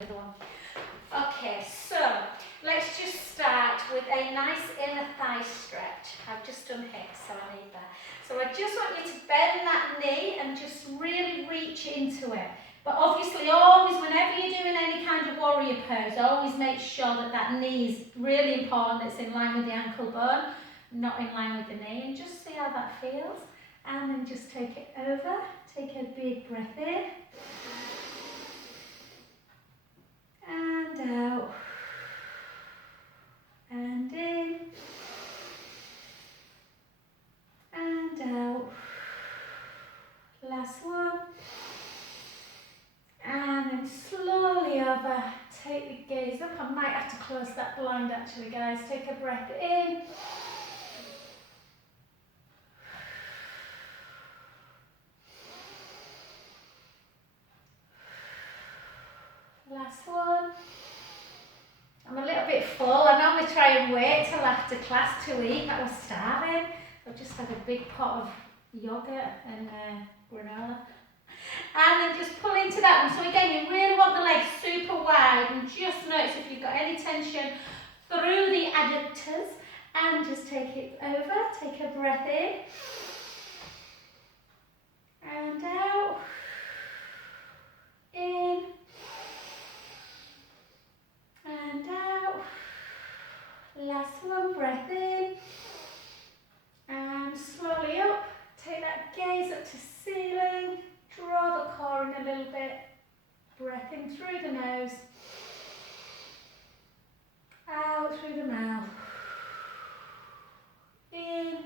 Other one. Okay, so let's just start with a nice inner thigh stretch. I've just done hips, so I need that. So I just want you to bend that knee and just really reach into it. But obviously, always, whenever you're doing any kind of warrior pose, always make sure that that knee is really important. It's in line with the ankle bone, not in line with the knee. And just see how that feels. And then just take it over. Take a big breath in. And out. And in. And out. Last one. And then slowly over. Take the gaze up. I might have to close that blind actually, guys. Take a breath in. Last one. I'm a little bit full. I normally try and wait till after class to eat, but I was starving. So I've just had a big pot of yogurt and granola. And then just pull into that one. So again, you really want the legs super wide, and just notice if you've got any tension through the adductors, and just take it over. Take a breath in. And out. In. And out. Last one, breath in. And slowly up. Take that gaze up to ceiling. Draw the core in a little bit. Breath in through the nose. Out through the mouth. In.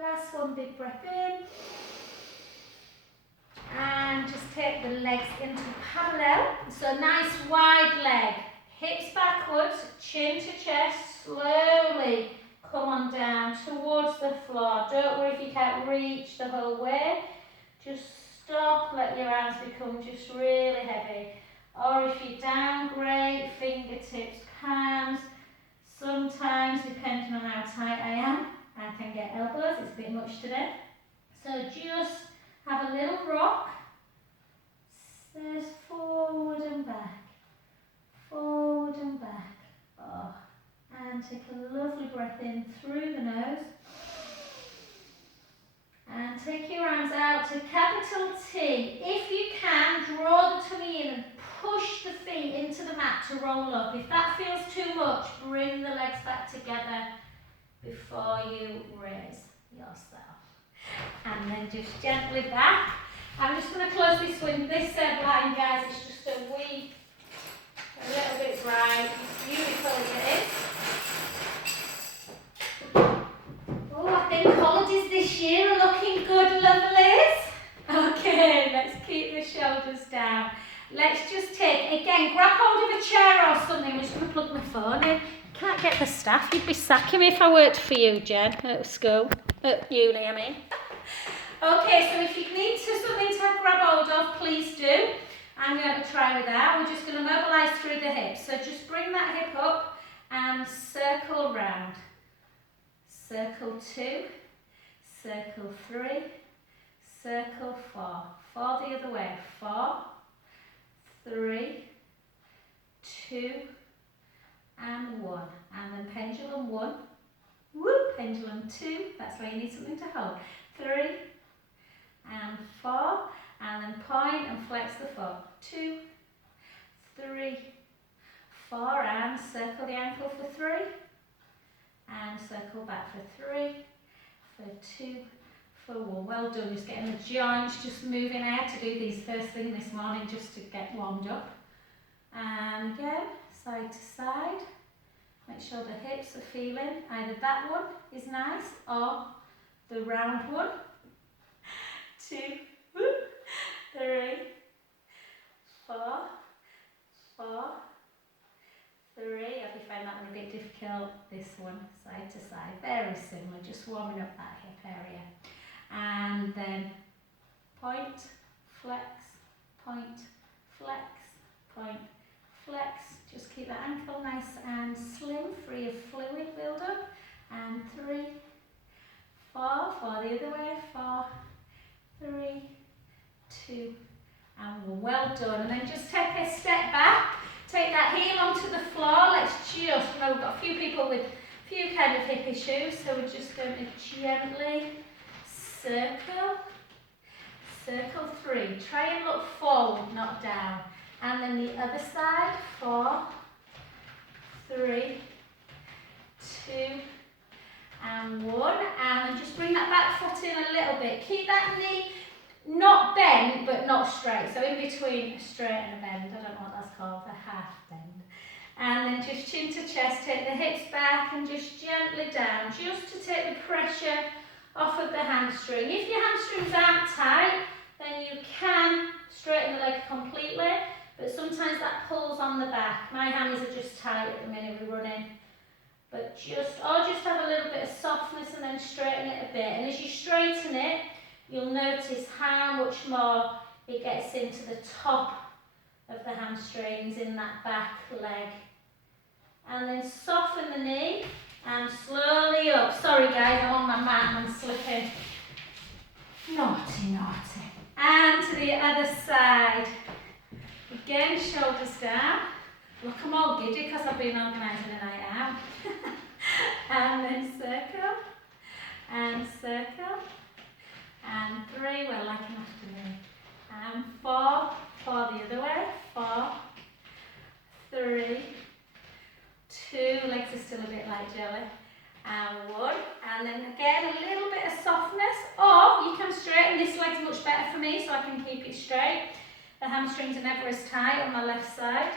Last one, big breath in. And just take the legs into parallel. So nice wide leg. Hips backwards, chin to chest, slowly come on down towards the floor. Don't worry if you can't reach the whole way. Just stop, let your arms become just really heavy. Or if you're down, great, fingertips, palms. Sometimes, depending on how tight I am, I can get elbows. It's a bit much today. So just have a little rock. Says forward and back. Forward and back. Oh. And take a lovely breath in through the nose. And take your arms out to capital T. If you can, draw the tummy in and push the feet into the mat to roll up. If that feels too much, bring the legs back together before you raise yourself. And then just gently back. I'm just going to close this with this blind, guys. It's just a little bit bright. Beautiful as it is. Oh, I think holidays this year are looking good, lovelies. Okay, let's keep the shoulders down. Let's just take, again, grab hold of a chair or something. I'm just going to plug my phone in. Can't get the staff. You'd be sacking me if I worked for you, Jen, at school. At uni, I mean. Okay, so if you need something to grab hold of, please do. I'm going to try with that. We're just going to mobilise through the hips. So just bring that hip up and circle round. Circle 2, circle 3, circle 4. 4 the other way. 4, 3, 2, and 1. And then pendulum 1. Whoop, pendulum 2. That's where you need something to hold. 3, and 4, and then point and flex the foot. 2, 3, 4, and circle the ankle for 3, and circle back for 3, for 2, for 1. Well done, just getting the joints just moving. I had to do these first thing this morning just to get warmed up. And again, side to side. Make sure the hips are feeling. Either that one is nice or the round one. 2, 3, 4, 4, 3. If you find that one a bit difficult, this one side to side, very similar, just warming up that hip area. And then point, flex, point, flex, point, flex. Just keep that ankle nice and slim, free of fluid build up. And 3, 4, 4 the other way, 4, 3, 2, and 1. Well done. And then just take a step back. Take that heel onto the floor. Let's just, we've got a few people with a few kind of hip issues, so we're just going to gently circle, circle 3. Try and look forward, not down. And then the other side, 4, 3, 2, and 1. And then just bring that back foot in a little bit. Keep that knee not bent, but not straight. So in between a straight and a bend. I don't know what that's called, a half bend. And then just chin to chest, take the hips back and just gently down, just to take the pressure off of the hamstring. If your hamstrings aren't tight, then you can straighten the leg completely, but sometimes that pulls on the back. My hands are just tight at the minute we're running. But just have a little bit of softness and then straighten it a bit. And as you straighten it, you'll notice how much more it gets into the top of the hamstrings in that back leg. And then soften the knee and slowly up. Sorry guys, I'm on my mat and I'm slipping. Naughty, naughty. And to the other side. Again, shoulders down. Look, I'm all giddy because I've been organising a night out. And then circle. And circle. And 3, we're like an afternoon. And 4 the other way. 4, 3, 2, legs are still a bit like jelly. And 1. And then again, a little bit of softness. Or you can straighten, this leg's much better for me so I can keep it straight. The hamstrings are never as tight on the left side.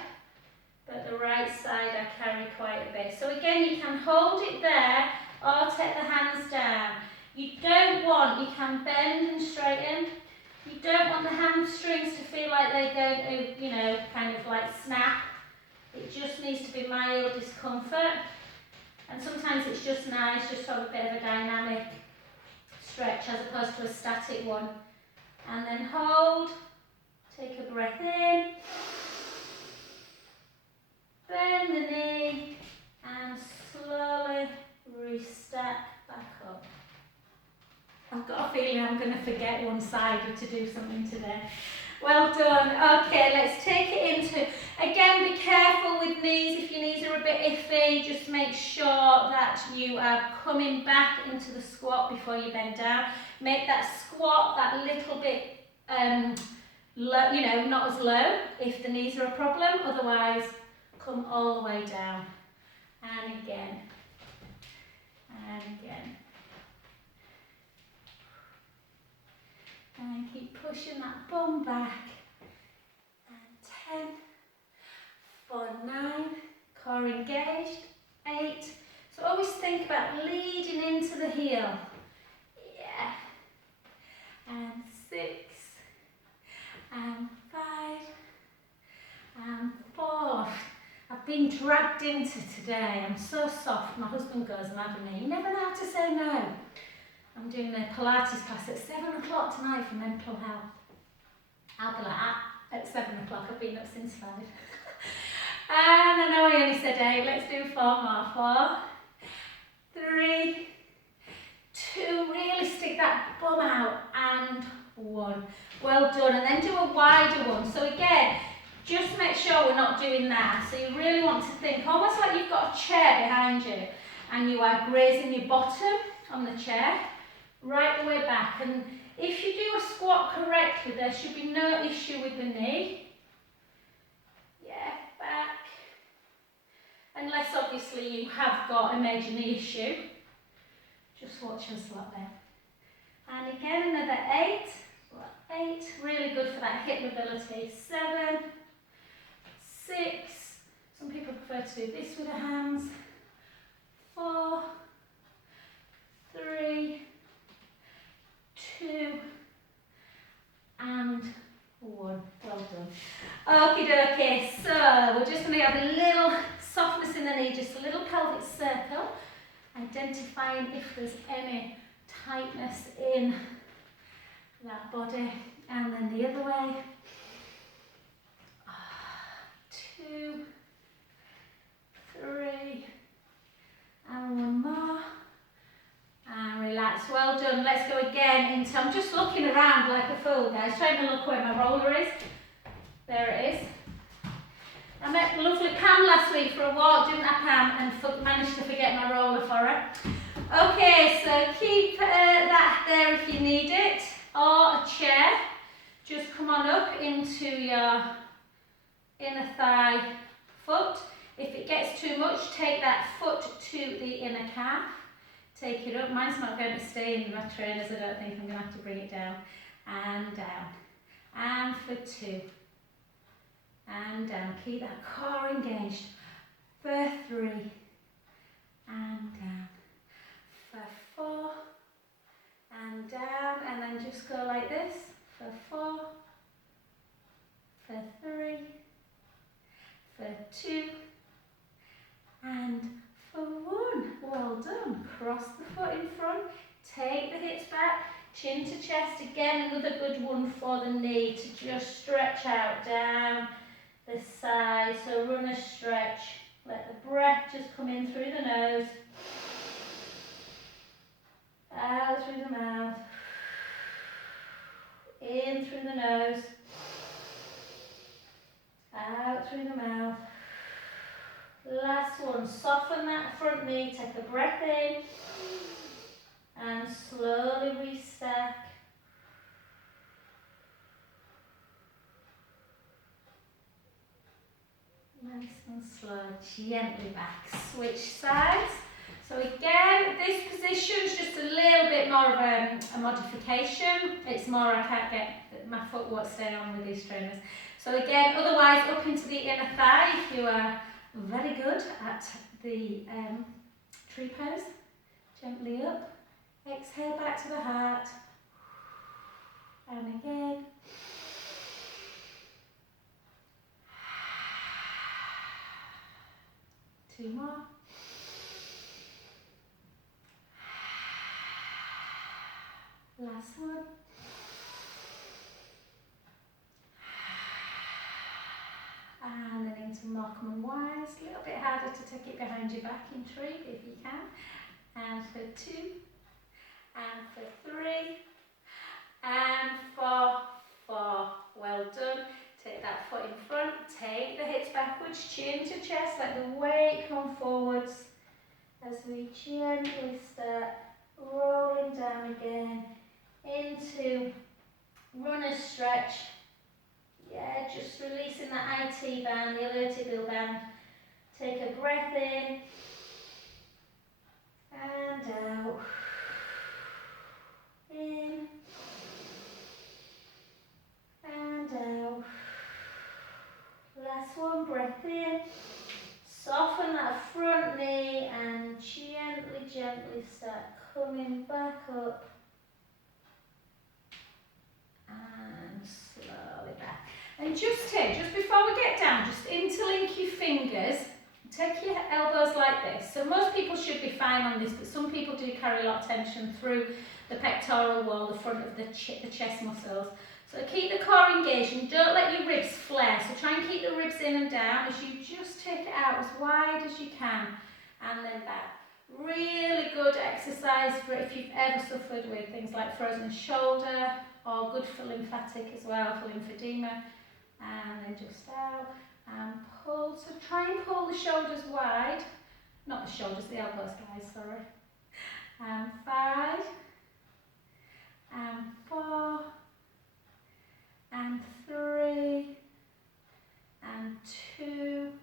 But the right side I carry quite a bit. So again, you can hold it there or take the hands down. You don't want, you can bend and straighten. You don't want the hamstrings to feel like they're going to, you know, kind of like snap. It just needs to be mild discomfort. And sometimes it's just nice just to have a bit of a dynamic stretch as opposed to a static one. And then hold, take a breath in, bend the knee, and slowly restack back up. I've got a feeling I'm going to forget one side to do something today. Well done. Okay, let's take it into, again, be careful with knees. If your knees are a bit iffy, just make sure that you are coming back into the squat before you bend down. Make that squat that little bit low, you know, not as low if the knees are a problem. Otherwise, come all the way down. And again. And again. And keep pushing that bum back. And 10, for 9, core engaged, 8. So always think about leading into the heel. Yeah. And 6, and 5, and 4. I've been dragged into today. I'm so soft. My husband goes mad at me. You never know how to say no. I'm doing a Pilates class at 7 o'clock tonight for mental health. I'll be like, at 7 o'clock, I've been up since 5. And I know I only said 8, let's do 4 more. 4, 3, 2, really stick that bum out, and 1. Well done, and then do a wider one. So again, just make sure we're not doing that. So you really want to think, almost like you've got a chair behind you, and you are grazing your bottom on the chair, right the way back. And if you do a squat correctly, there should be no issue with the knee. Yeah, back. Unless obviously you have got a major knee issue. Just watch your slot there. And again, another 8. 8, really good for that hip mobility. 7, 6. Some people prefer to do this with their hands. 4, 3, 2, and 1. Well done. Okie dokie, so we're just going to have a little softness in the knee, just a little pelvic circle, identifying if there's any tightness in that body. And then the other way. 2, 3, and 1 more. And relax. Well done. done. Let's go again into, I'm just looking around like a fool, guys, trying to look where my roller is. There it is. I met lovely Pam last week for a walk, didn't I, Pam? And managed to forget my roller for her. Okay, so keep that there if you need it, or a chair. Just come on up into your inner thigh foot. If it gets too much, take that foot to the inner calf. Take it up. Mine's not going to stay in my trainers, I don't think. I'm going to have to bring it down. And down. And for 2. And down. Keep that core engaged. For 3. And down. For 4. And down. And then just go like this. For 4. For 3. For 2. And for 1. Well done. Cross the foot in front. Take the hips back. Chin to chest. Again, another good one for the knee to just stretch out down the side. So run a stretch. Let the breath just come in through the nose. Out through the mouth. In through the nose. Out through the mouth. Last one, soften that front knee, take a breath in and slowly restack. Nice and slow, gently back. Switch sides. So again, this position is just a little bit more of a modification. It's more I can't get, my foot won't stay on with these trainers. So again, otherwise up into the inner thigh if you are very good at the tree pose. Gently up. Exhale back to the heart. And again. Two more. Last one. And then into Markham and Wise. A little bit harder to take it behind your back in tree if you can. And for 2. And for 3. And for 4. Well done. Take that foot in front. Take the hips backwards. Chin to chest. Let the weight come forwards. As we gently start rolling down again into runner's stretch. Yeah, just releasing that IT band, the iliotibial band. Take a breath in and out. In and out. Last one, breath in. Soften that front knee and gently, gently start coming back up. And slowly back. And just before we get down, just interlink your fingers. Take your elbows like this. So most people should be fine on this, but some people do carry a lot of tension through the pectoral wall, the front of the chest muscles. So keep the core engaged and don't let your ribs flare. So try and keep the ribs in and down as you just take it out as wide as you can. And then back. Really good exercise for if you've ever suffered with things like frozen shoulder, or good for lymphatic as well, for lymphedema. And then just out and pull. So try and pull the shoulders wide. Not the shoulders, the elbows, guys, sorry. And 5. And 4. And 3. And 2.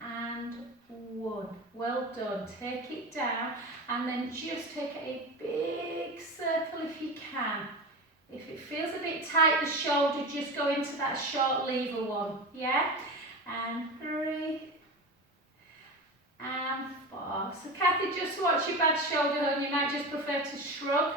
And 1. Well done. Take it down and then just take a big circle if you can. If it feels a bit tight, the shoulder, just go into that short lever one. Yeah? And 3. And 4. So Kathy, just watch your bad shoulder home. You might just prefer to shrug.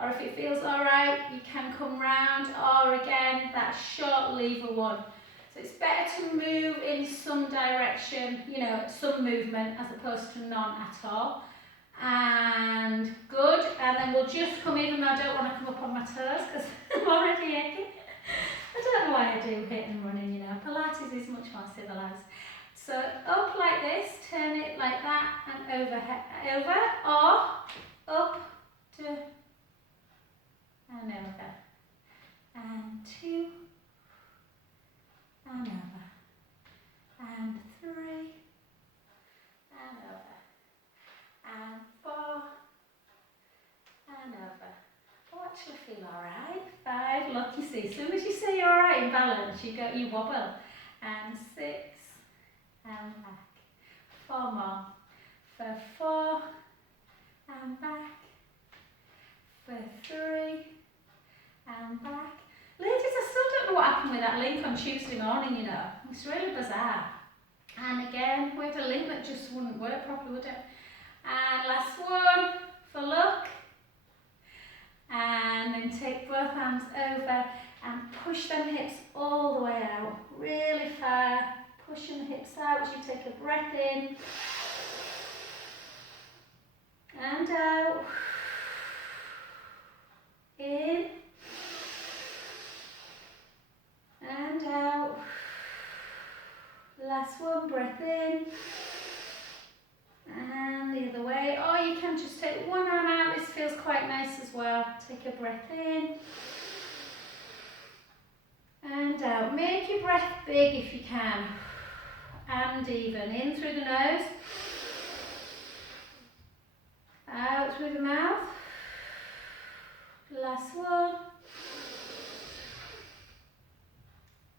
Or if it feels alright, you can come round. Or again, that short lever one. So it's better to move in some direction, you know, some movement as opposed to none at all. And good. And then we'll just come, even though I don't want to come up on my toes because I'm already aching. I don't know why I do hit and running, you know. Pilates is much more civilised. So up like this, turn it like that and over, or up 2, and over, and 2, and over, and 3, and over, and 4, and over. Oh, actually I feel alright. 5, look, you see, as soon as you say you're alright in balance, you wobble. And 6, and back. 4 more. For 4, and back. For 3, and back. Ladies, I still don't know what happened with that link on Tuesday morning, you know. It's really bizarre. And again, we had a link that just wouldn't work properly, would it? And last one, for luck. And then take both arms over and push them hips all the way out, really far, pushing the hips out as you take a breath in and out, in and out. Last one, breath in and the other way, or you can just take one arm out. This feels quite nice as well. Take a breath in and out. Make your breath big if you can, and even. In through the nose, out through the mouth. Last one,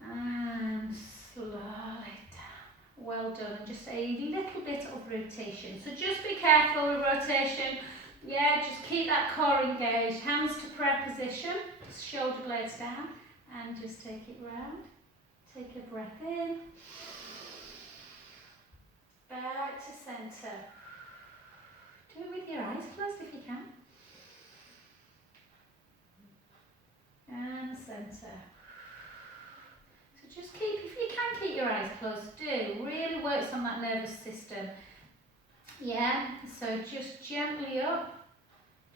and slowly down. Well done. Just a little bit of rotation. So just be careful with rotation. Yeah, just keep that core engaged. Hands to prayer position. Shoulder blades down. And just take it round. Take a breath in. Back to centre. Do it with your eyes closed if you can. And centre. So just keep, if you can keep your eyes closed, do. Really works on that nervous system. Yeah, so just gently up.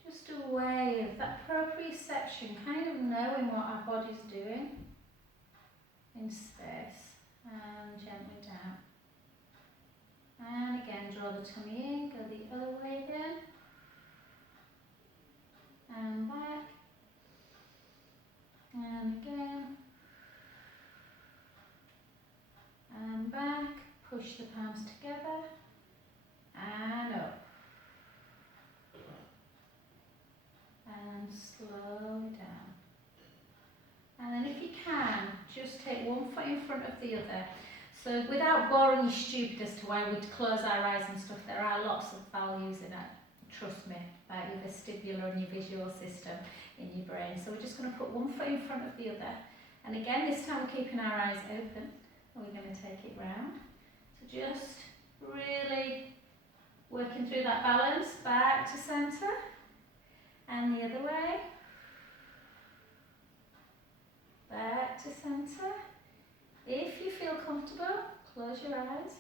Just a way of that proprioception, kind of knowing what our body's doing in space, and gently down. And again, draw the tummy in, go the other way again, and back, and again, and back. Push the palms together, and up. And slowly down. And then if you can, just take one foot in front of the other. So without boring you stupid as to why we'd close our eyes and stuff, there are lots of values in it, trust me, about your vestibular and your visual system in your brain. So we're just going to put one foot in front of the other. And again, this time we're keeping our eyes open. And we're going to take it round. So just really working through that balance, back to centre. And the other way, back to centre. If you feel comfortable, close your eyes,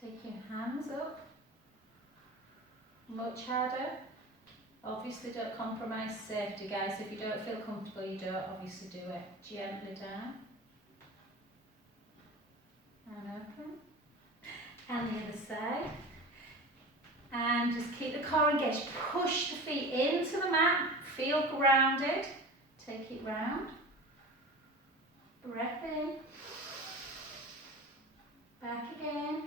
take your hands up, much harder. Obviously don't compromise safety, guys. If you don't feel comfortable, you don't obviously do it. Gently down, and open, and the other side. And just keep the core engaged. Push the feet into the mat. Feel grounded. Take it round. Breath in. Back again.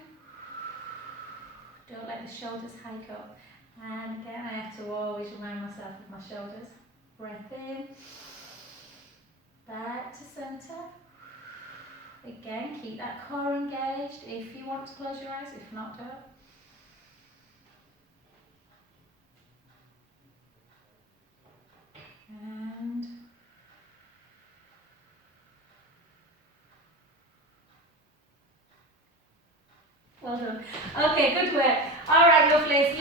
Don't let the shoulders hike up. And again, I have to always remind myself of my shoulders. Breath in. Back to centre. Again, keep that core engaged. If you want to close your eyes, if not, don't. And well done. Okay, good work. All right, lovelies.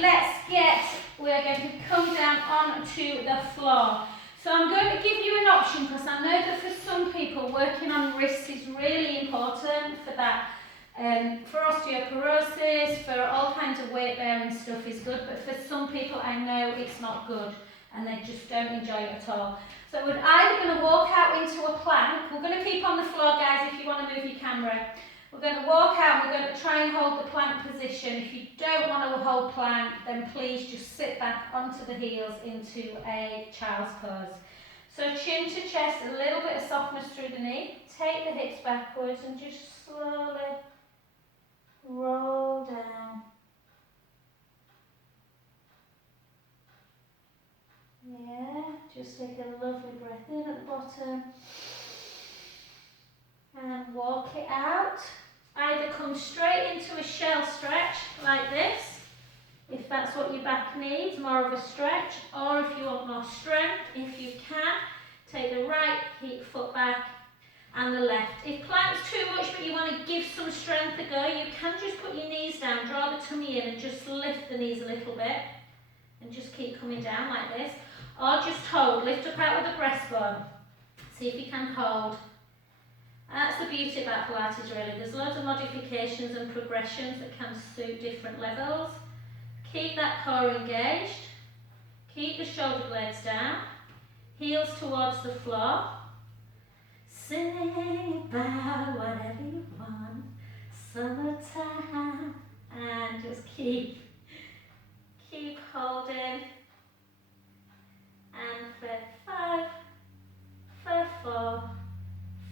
We're going to come down onto the floor. So I'm going to give you an option because I know that for some people working on wrists is really important for that. For osteoporosis, for all kinds of weight bearing stuff is good, but for some people I know it's not good and they just don't enjoy it at all. So we're either going to walk out into a plank. We're going to keep on the floor, guys, if you want to move your camera. We're going to walk out, we're going to try and hold the plank position. If you don't want to hold plank, then please just sit back onto the heels into a child's pose. So chin to chest, a little bit of softness through the knee. Take the hips backwards and just slowly roll down. Yeah, just take a lovely breath in at the bottom. And walk it out. Either come straight into a shell stretch like this, if that's what your back needs, more of a stretch, or if you want more strength, if you can, take the right foot back and the left. If plank's too much but you want to give some strength a go, you can just put your knees down, draw the tummy in and just lift the knees a little bit and just keep coming down like this, or just hold, lift up out with the breastbone. See if you can hold. That's the beauty about Pilates really, there's loads of modifications and progressions that can suit different levels. Keep that core engaged, keep the shoulder blades down, heels towards the floor. Sing about whatever you want, summertime, and just keep holding. And for 5, for 4,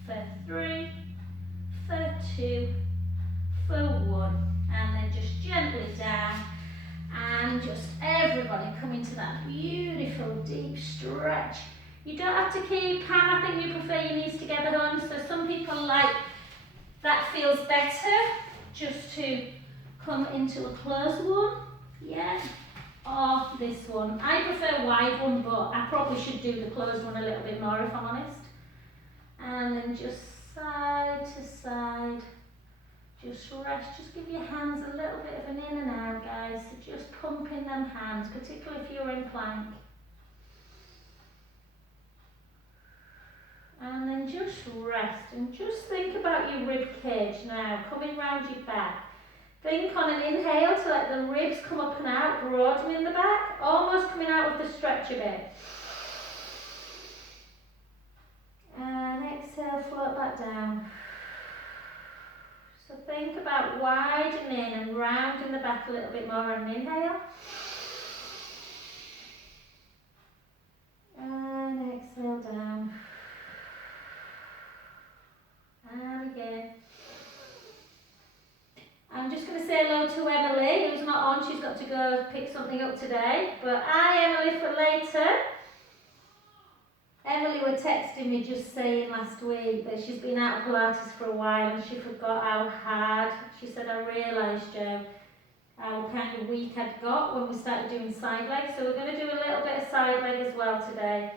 for 3, for 2, for 1, and then just gently down, and just everybody come into that beautiful deep stretch. You don't have to keep, Pam, I think you prefer your knees together, hon, so some people like, that feels better, just to come into a closed one, yeah, or this one. I prefer a wide one, but I probably should do the closed one a little bit more if I'm honest. And then just side to side, just rest, just give your hands a little bit of an in and out, guys, so just pumping them hands, particularly if you're in plank. And then just rest and just think about your rib cage now, coming round your back. Think on an inhale to let the ribs come up and out, broadening the back, almost coming out with the stretch a bit. And exhale, float back down. So think about widening and rounding the back a little bit more on an inhale. And exhale down. And again. I'm just going to say hello to Emily, who's not on, she's got to go pick something up today. But Emily for later. Emily were texting me just saying last week that she's been out of Pilates for a while and she forgot how hard. She said, I realised, Joe, how kind of weak I'd got when we started doing side legs. So we're going to do a little bit of side leg as well today.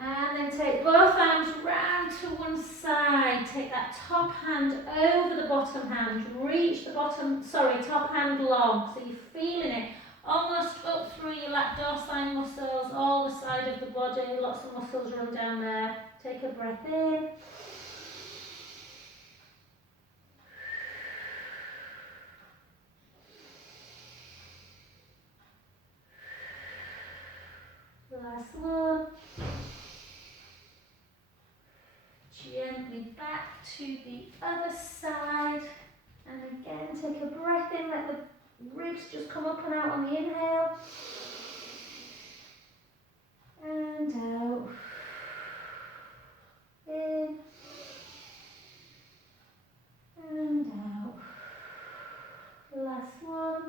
And then take both arms round to one side. Take that top hand over the bottom hand. Reach the top hand long. So you're feeling it almost up through your lat dorsine muscles, all the side of the body. Lots of muscles run down there. Take a breath in. Last one. Gently back to the other side. And again, take a breath in, let the ribs just come up and out on the inhale. And out. In. And out. Last one.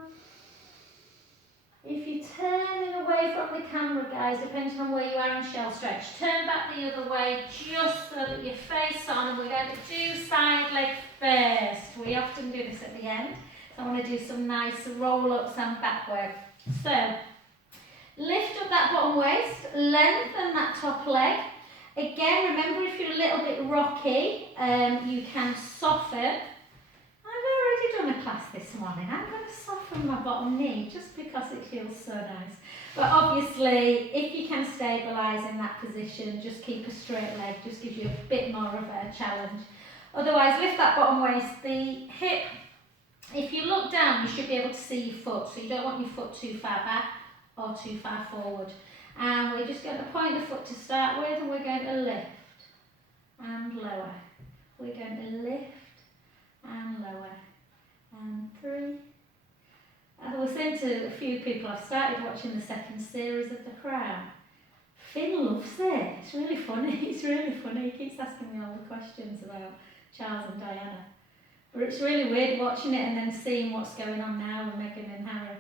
If you're turning away from the camera, guys, depending on where you are in shell stretch, turn back the other way just so that you're face on, and we're going to do side leg first. We often do this at the end. So I want to do some nice roll-ups and back work. So, lift up that bottom waist, lengthen that top leg. Again, remember if you're a little bit rocky, you can soften. I've already done a class this morning. I'm going to soften my bottom knee just because it feels so nice. But obviously, if you can stabilise in that position, just keep a straight leg, just gives you a bit more of a challenge. Otherwise, lift that bottom waist, the hip. If you look down, you should be able to see your foot, so you don't want your foot too far back or too far forward. And we're just going to point the foot to start with, and we're going to lift and lower. we're going to lift and lower, and 3. I was saying to a few people, I've started watching the second series of The Crown. Finn loves it. It's really funny. It's really funny. He keeps asking me all the questions about Charles and Diana. But it's really weird watching it and then seeing what's going on now with Meghan and Harry.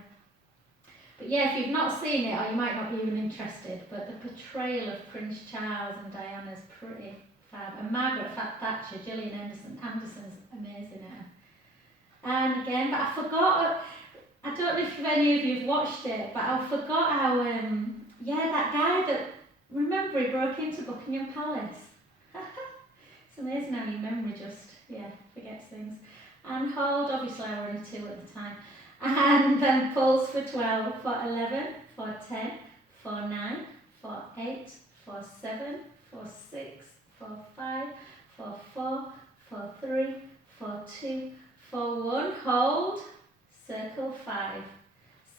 But yeah, if you've not seen it, or you might not be even interested, but the portrayal of Prince Charles and Diana is pretty fab. And Margaret Thatcher, Gillian Anderson's amazing at her. And again, but I forgot, I don't know if any of you have watched it, but I forgot how, that guy that, remember he broke into Buckingham Palace. It's amazing how your memory just, forgets things. And hold, obviously I were only 2 at the time. And then pulse for 12, for 11, for 10, for 9, for 8, for 7, for 6, for 5, for 4, for 3, for 2, for 1, hold, circle 5,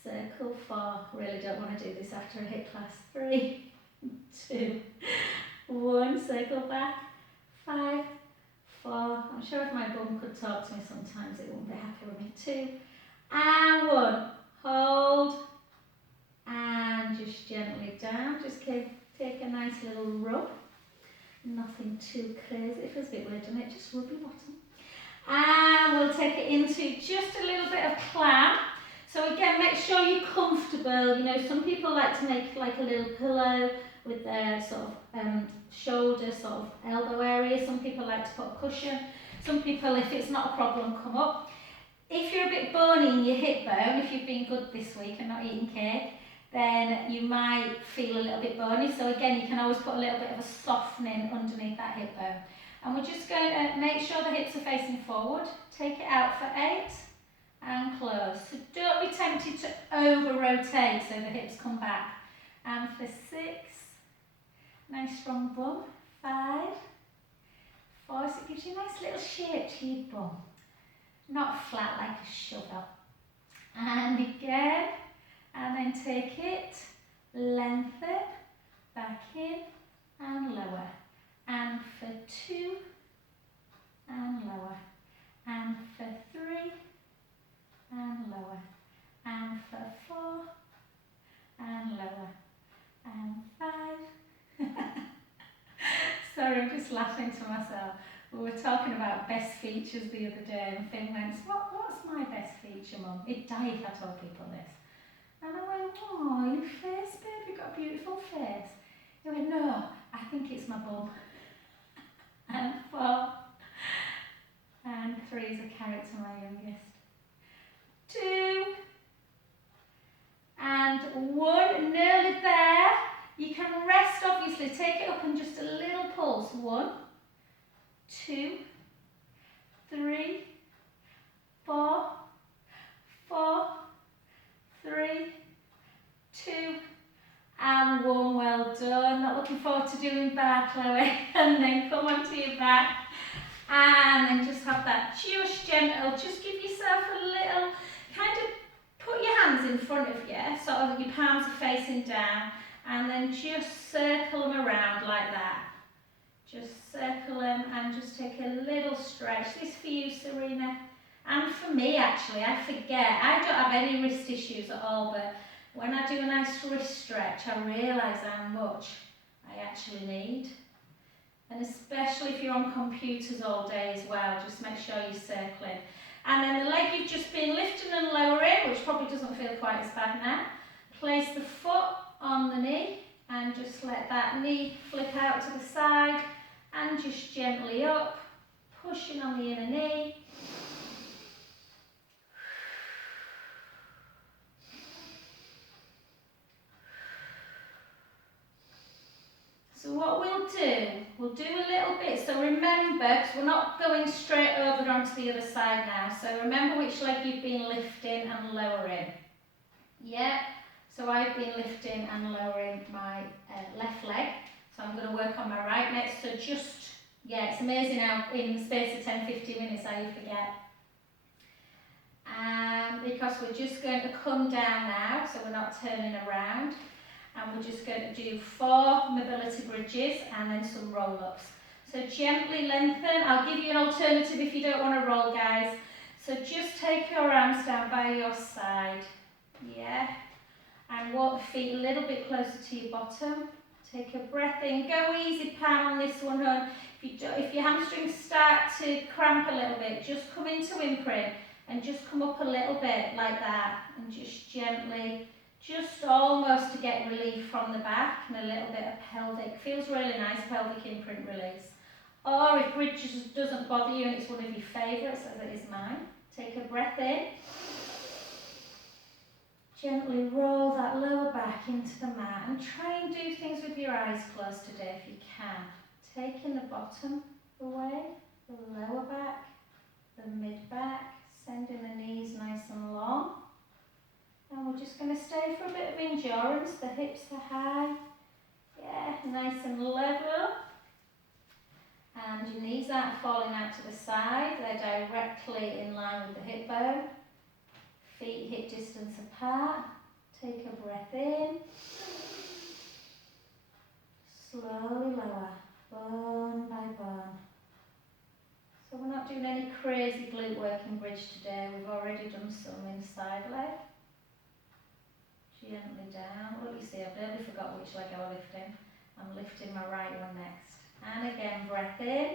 circle 4, really don't want to do this after a HIIT class, 3, 2, 1, circle back, 5, 4, I'm sure if my bum could talk to me sometimes it wouldn't be happy with me, 2, and 1, hold, and just gently down, just take a nice little rub, nothing too crazy, it feels a bit weird doesn't it, just rub your bottom. And we'll take it into just a little bit of clam. So again, make sure you're comfortable. You know, some people like to make like a little pillow with their sort of shoulder, sort of elbow area. Some people like to put a cushion. Some people, if it's not a problem, come up. If you're a bit bony in your hip bone, if you've been good this week and not eating cake, then you might feel a little bit bony. So again, you can always put a little bit of a softening underneath that hip bone. And we're just going to make sure the hips are facing forward. Take it out for 8 and close. So don't be tempted to over-rotate so the hips come back. And for 6, nice strong bum. 5, 4, so it gives you a nice little shape to your bum. Not flat like a shovel. And again, and then take it, lengthen, back in and lower. And for 2, and lower, and for 3, and lower, and for 4, and lower, and 5. Sorry, I'm just laughing to myself. We were talking about best features the other day, and Finn went, what's my best feature, Mum? He'd die if I told people this. And I went, oh, your face, babe, you've got a beautiful face. He went, no, I think it's my bum. And 4, and 3 is a carrot to my youngest. 2, and 1, nearly there. You can rest, obviously, take it up and just a little pulse. 1, 2, 3, 4, 3, 2, and 1, well done. Not looking forward to doing bar, Chloe. And then come onto your back. And then just have that just gentle. Just give yourself a little, kind of put your hands in front of you, sort of your palms are facing down. And then just circle them around like that. Just circle them and just take a little stretch. This for you, Serena. And for me, actually, I forget. I don't have any wrist issues at all, but when I do a nice wrist stretch, I realise how much I actually need. And especially if you're on computers all day as well, just make sure you're circling. And then the leg you've just been lifting and lowering, which probably doesn't feel quite as bad now. Place the foot on the knee and just let that knee flip out to the side and just gently up, pushing on the inner knee. So what we'll do a little bit. So remember, because we're not going straight over onto the other side now. So remember which leg you've been lifting and lowering. Yeah. So I've been lifting and lowering my left leg. So I'm going to work on my right next. So just, it's amazing how in the space of 10-15 minutes how you forget. Because we're just going to come down now, so we're not turning around. And we're just going to do 4 mobility bridges and then some roll-ups. So gently lengthen. I'll give you an alternative if you don't want to roll, guys. So just take your arms down by your side. Yeah. And walk the feet a little bit closer to your bottom. Take a breath in. Go easy, Pam, on this one, hon. If your hamstrings start to cramp a little bit, just come into imprint and just come up a little bit like that. And just gently, just almost to get relief from the back and a little bit of pelvic. Feels really nice, pelvic imprint release. Or if bridge just doesn't bother you and it's one of your favourites, as it is mine, take a breath in. Gently roll that lower back into the mat and try and do things with your eyes closed today if you can. Taking the bottom away, the lower back, the mid back, sending the knees nice and long. And we're just going to stay for a bit of endurance. The hips are high. Yeah, nice and level. And your knees aren't falling out to the side. They're directly in line with the hip bone. Feet hip distance apart. Take a breath in. Slowly lower, bone by bone. So we're not doing any crazy glute work in bridge today. We've already done some in side leg. Gently down. What do you see? I've nearly forgot which leg I was lifting. I'm lifting my right one next. And again, breath in.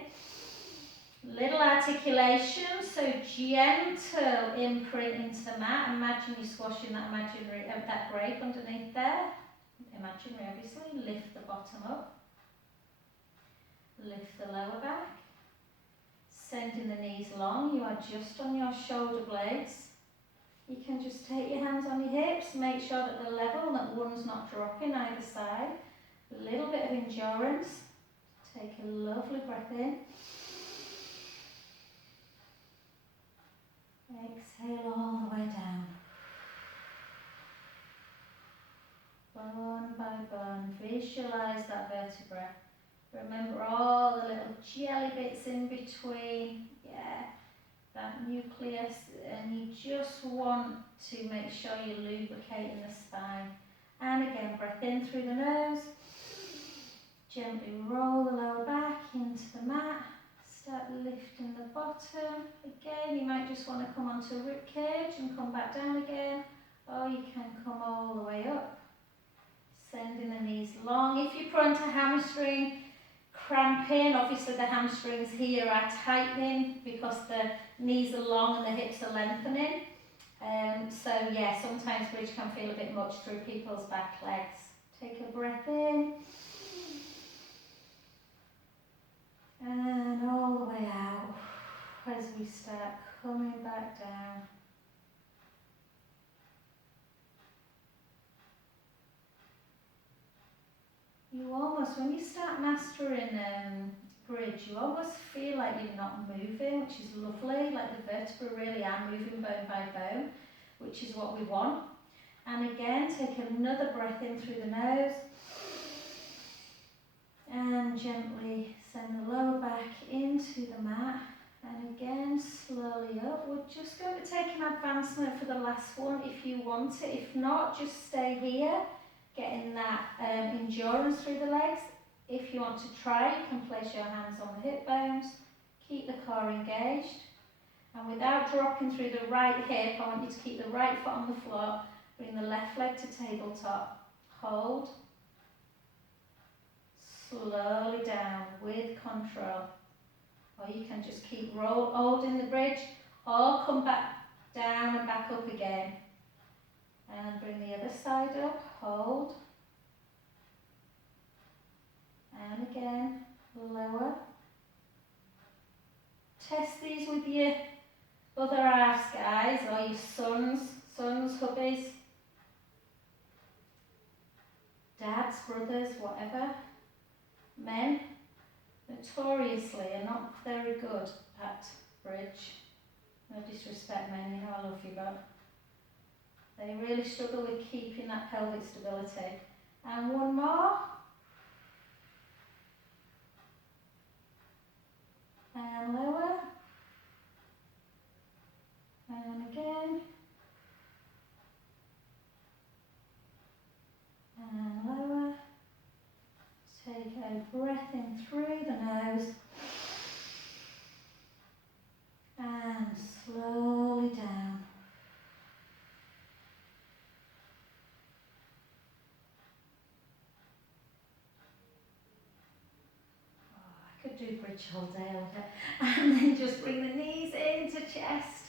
Little articulation, so gentle imprint into the mat. Imagine you squashing that imaginary, that grape underneath there. Imaginary, obviously. Lift the bottom up. Lift the lower back. Sending the knees long. You are just on your shoulder blades. You can just take your hands on your hips. Make sure that they're level and that one's not dropping either side. A little bit of endurance. Take a lovely breath in. Exhale all the way down. Bone by bone, visualise that vertebra. Remember all the little jelly bits in between. Yeah, that nucleus. And you just want to make sure you're lubricating the spine. And again, breath in through the nose. Gently roll the lower back into the mat. Start lifting the bottom. Again, you might just want to come onto a rib cage and come back down again. Or you can come all the way up. Sending the knees long. If you're prone to hamstring cramping, obviously the hamstrings here are tightening because the knees are long and the hips are lengthening. So yeah, sometimes bridge can feel a bit much through people's back legs. Take a breath in. And all the way out as we start coming back down. You almost, when you start mastering bridge, you almost feel like you're not moving, which is lovely, like the vertebrae really are moving bone by bone, which is what we want. And again, take another breath in through the nose. And gently send the lower back into the mat. And again, slowly up. We're just going to take an advancement for the last one if you want it. If not, just stay here, getting that endurance through the legs. If you want to try, you can place your hands on the hip bones. Keep the core engaged. And without dropping through the right hip, I want you to keep the right foot on the floor. Bring the left leg to tabletop. Hold. Slowly down with control. Or you can just keep holding the bridge or come back down and back up again. And bring the other side up, hold. And again, lower. Test these with your other halves, guys, or your sons, hubbies, dads, brothers, whatever. Men, notoriously, are not very good at bridge. No disrespect, men, you know I love you, but they really struggle with keeping that pelvic stability. And one more. And lower. And again. And lower. Take a breath in through the nose. And slowly down. I could do bridge all day, and then just bring the knees into chest.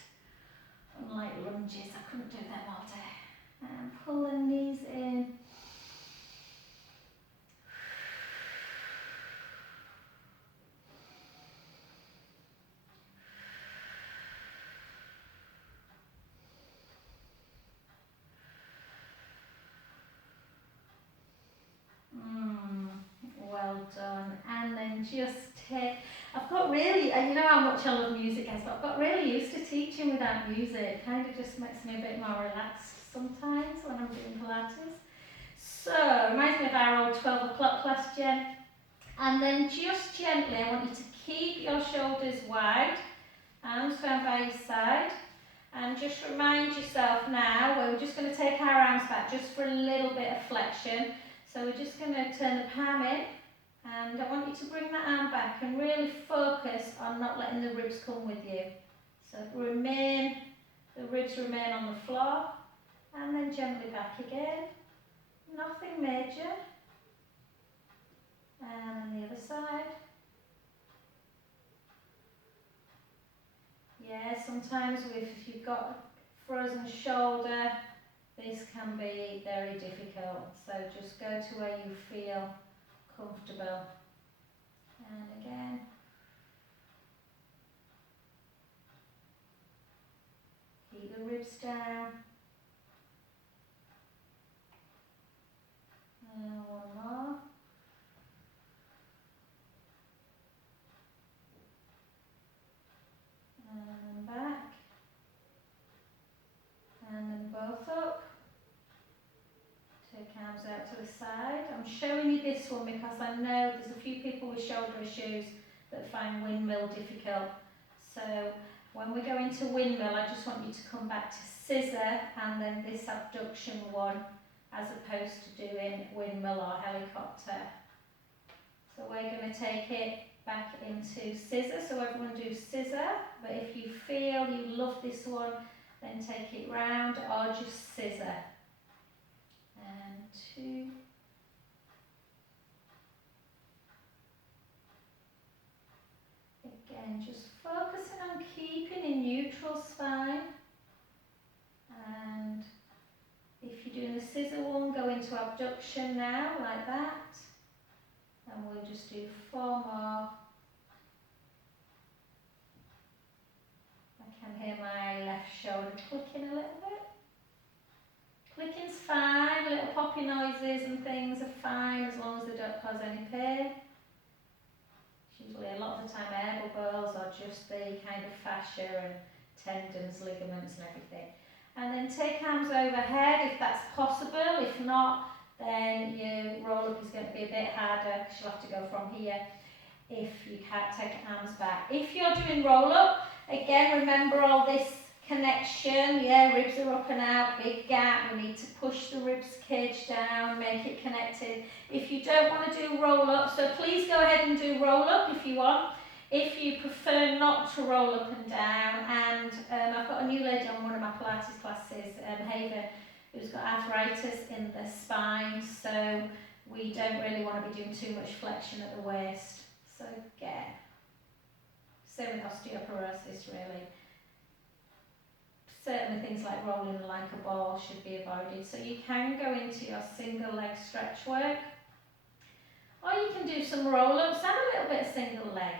Unlike lunges, I couldn't do them all day. And pull the knees in. Well done. And then just take, I've got really, and you know how much I love music, guys, but I've got really used to teaching without music. It kind of just makes me a bit more relaxed sometimes when I'm doing Pilates. So, reminds me of our old 12 o'clock class, Jen. And then just gently, I want you to keep your shoulders wide, arms round by your side. And just remind yourself now, we're just going to take our arms back just for a little bit of flexion. So we're just going to turn the palm in, and I want you to bring that arm back and really focus on not letting the ribs come with you. So the ribs remain on the floor, and then gently back again. Nothing major. And on the other side. Yeah, sometimes if you've got frozen shoulder, this can be very difficult. So just go to where you feel comfortable. And again. Keep the ribs down. And one more. And back. And then both up. Take arms out to the side. I'm showing you this one because I know there's a few people with shoulder issues that find windmill difficult. So when we go into windmill, I just want you to come back to scissor and then this abduction one, as opposed to doing windmill or helicopter. So we're going to take it back into scissor. So everyone do scissor. But if you feel you love this one, then take it round or just scissor. And 2. Again, just focusing on keeping a neutral spine. And if you're doing the scissor one, go into abduction now, like that. And we'll just do 4 more. I can hear my left shoulder clicking a little bit. Clicking's fine, little poppy noises and things are fine as long as they don't cause any pain. Usually a lot of the time air bubbles or just the kind of fascia and tendons, ligaments and everything. And then take arms overhead if that's possible. If not, then your roll up is going to be a bit harder because you'll have to go from here if you can't take arms back. If you're doing roll up, again remember all this connection, yeah, ribs are up and out, big gap, we need to push the ribs cage down, make it connected. If you don't want to do roll up, so please go ahead and do roll up if you want. If you prefer not to roll up and down, and I've got a new lady on one of my Pilates classes, Haven, who's got arthritis in the spine, so we don't really want to be doing too much flexion at the waist. So again, same with osteoporosis really. Certainly things like rolling like a ball should be avoided. So you can go into your single leg stretch work, or you can do some roll-ups and a little bit of single leg.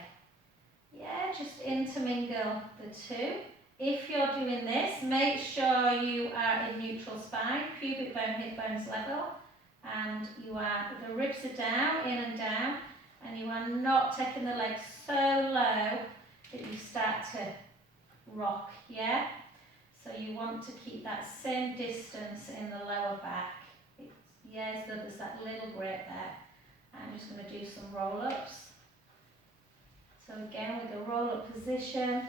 Yeah, just intermingle the two. If you're doing this, make sure you are in neutral spine, pubic bone, hip bones level, and you are, the ribs are down, in and down, and you are not taking the legs so low that you start to rock, yeah? So you want to keep that same distance in the lower back. Yes, there's that little grip there. I'm just going to do some roll-ups. So again, with the roll-up position,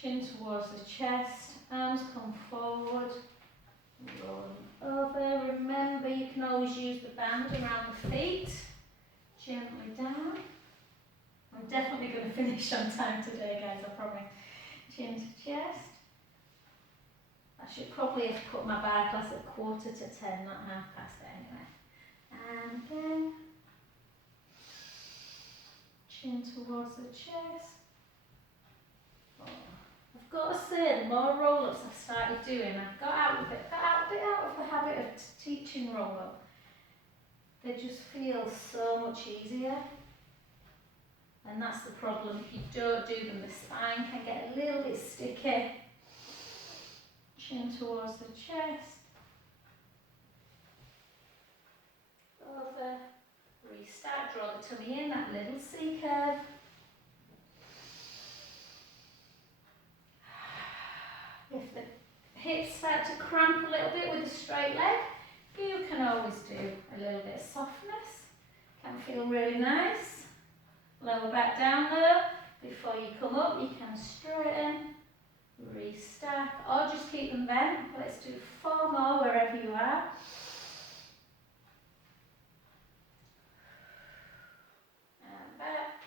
chin towards the chest, arms come forward, roll over. Remember, you can always use the band around the feet. definitely going to finish on time today, guys, I promise. Chin to chest. I should probably have put my bar class at 9:45, not 10:30 anyway. And again. Chin towards the chest. Oh. I've got to say, the more roll-ups I've started doing, I've got out of it, a bit out of the habit of teaching roll-up. They just feel so much easier. And that's the problem, if you don't do them, the spine can get a little bit sticky. Chin towards the chest. Over. Restart, draw the tummy in, that little C curve. If the hips start to cramp a little bit with a straight leg, you can always do a little bit of softness. Can feel really nice. Lower back down though. Before you come up, you can straighten, restack, or just keep them bent. Let's do 4 more wherever you are. And back.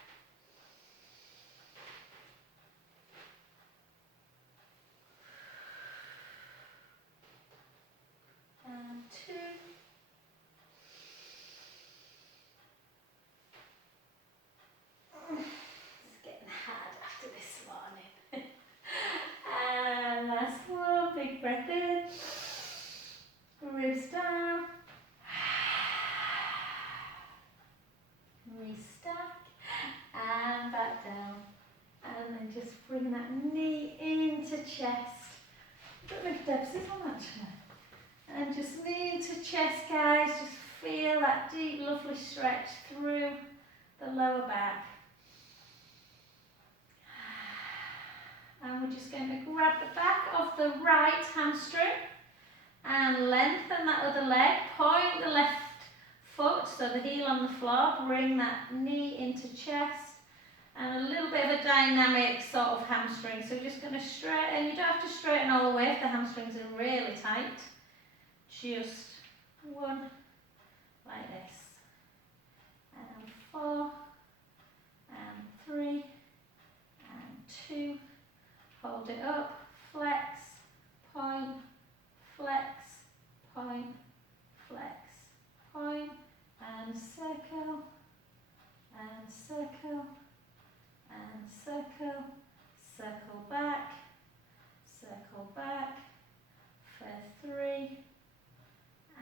And 2. It's getting hard after this morning. And last one, big breath in. Ribs down. Restack. And back down. And then just bring that knee into chest. I don't know if Deb's is on actually. And just knee into chest, guys. Just feel that deep, lovely stretch through the lower back. And we're just going to grab the back of the right hamstring and lengthen that other leg. Point the left foot, so the heel on the floor. Bring that knee into chest. And a little bit of a dynamic sort of hamstring. So we're just going to straighten. You don't have to straighten all the way if the hamstrings are really tight. Just 1 like this. And 4. And 3. And 2. Hold it up. Flex. Point. Flex. Point. Flex. Point. And circle. And circle. And circle, circle back, for 3,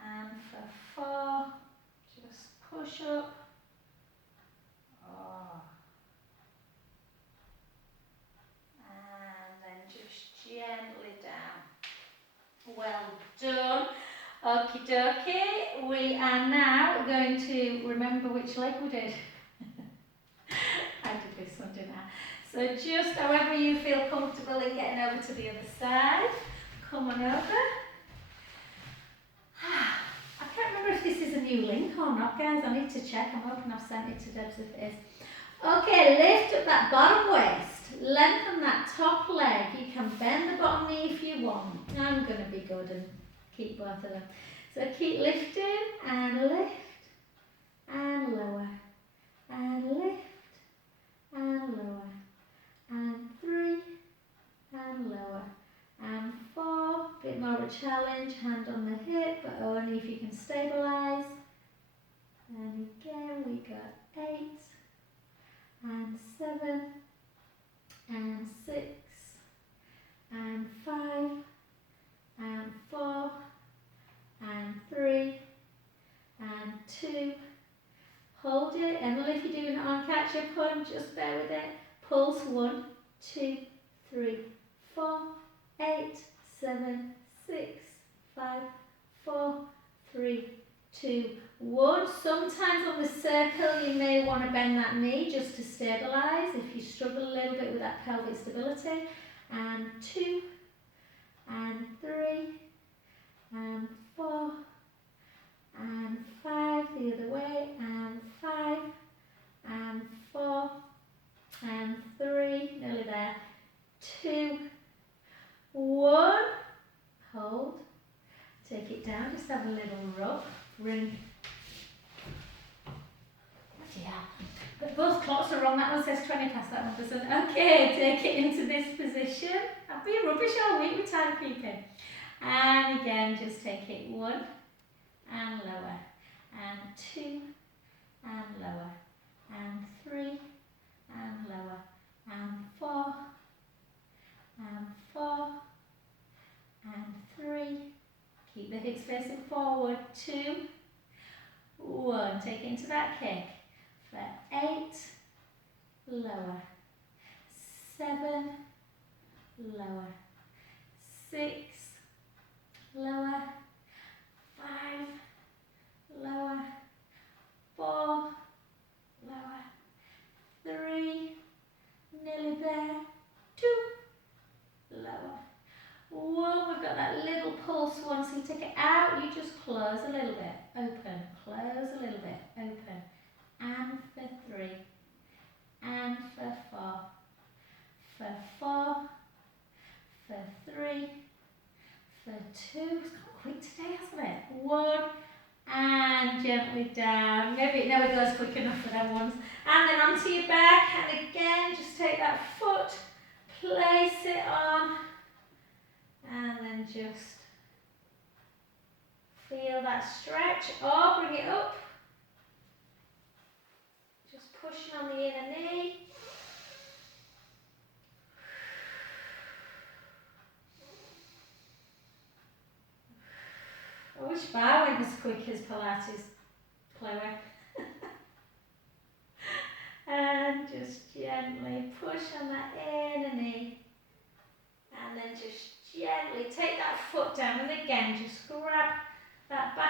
and for 4, just push up, and then just gently down. Well done. Okie dokie, we are now going to remember which leg we did. I did this one, didn't I? So just however you feel comfortable in getting over to the other side, come on over. I can't remember if this is a new link or not, guys. I need to check. I'm hoping I've sent it to Debs if it is. Okay, lift up that bottom waist. Lengthen that top leg. You can bend the bottom knee if you want. I'm going to be good and keep both of them. So keep lifting and lift and lower and lift and lower and 3 and lower and 4. Bit more of a challenge, hand on the hip, but only if you can stabilise. And again we got 8 and 7 and 6 and 5 and 4 and 3 and 2. Hold it, and if you're doing it on catch up punch, just bear with it. Pulse 1, 2, 3, 4, 8, 7, 6, 5, 4, 3, 2, 1. Sometimes on the circle you may want to bend that knee just to stabilise if you struggle a little bit with that pelvic stability. And 2, and 3, and 4, and 5 the other way, and 5, and 4, and 3, nearly there, 2, 1, hold, take it down, just have a little rub, bring, yeah, But both clocks are wrong. That one says 20 past, that one doesn't. Okay, take it into this position. I've been rubbish all week with timekeeping. And again, just take it 1 and lower, and 2 and lower, and 3 and lower, and 4 and 4 and 3. Keep the hips facing forward. 2, 1. Take it into that kick. For 8, lower, 7, lower, 6, lower, 5, lower, 4, lower, 3, nearly there, 2, lower, 1. We've got that little pulse one, so you take it out, you just close a little bit, open, close a little bit, open, and for 3, and for 4, for 4, for 3, for 2. It's gone quick today, hasn't it? 1, and gently down. Maybe it never goes quick enough for them ones. And then onto your back, and again, just take that foot, place it on, and then just feel that stretch, or bring it up. Just pushing on the inner knee. I wish bar went as quick as Pilates, Chloe. And just gently push on that inner knee. And then just gently take that foot down, and again just grab that back